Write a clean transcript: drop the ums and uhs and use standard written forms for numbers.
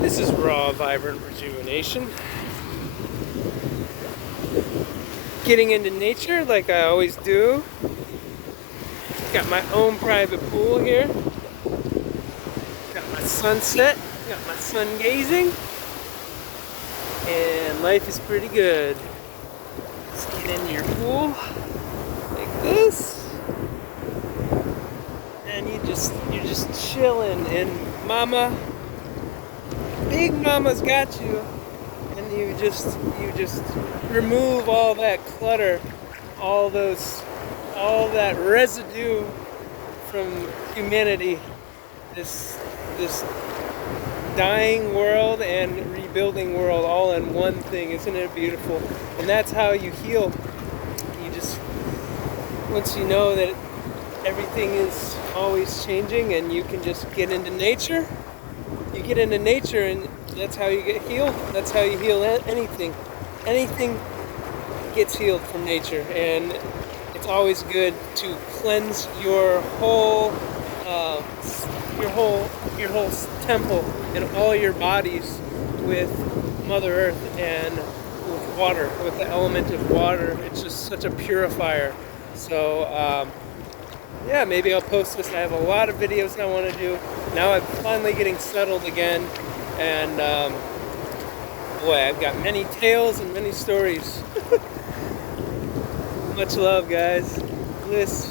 This is Raw Vibrant Rejuvenation. Getting into nature like I always do. Got my own private pool here. Got my sunset. Got my sun gazing. And life is pretty good. Just get into your pool like this. And you're just chilling, and big mama's got you. And you just remove all that clutter, all that residue from humanity, this dying world and rebuilding world all in one thing. Isn't it beautiful? And that's how you heal. You just, once you know that everything is always changing and you can just get into nature, you get into nature, and that's how you get healed. That's how you heal anything. Anything gets healed from nature, and it's always good to cleanse your whole temple and all your bodies with Mother Earth and with water, with the element of water. It's just such a purifier. So yeah, maybe I'll post this. I have a lot of videos I want to do. Now I'm finally getting settled again, and boy, I've got many tales and many stories. Much love, guys. Bliss.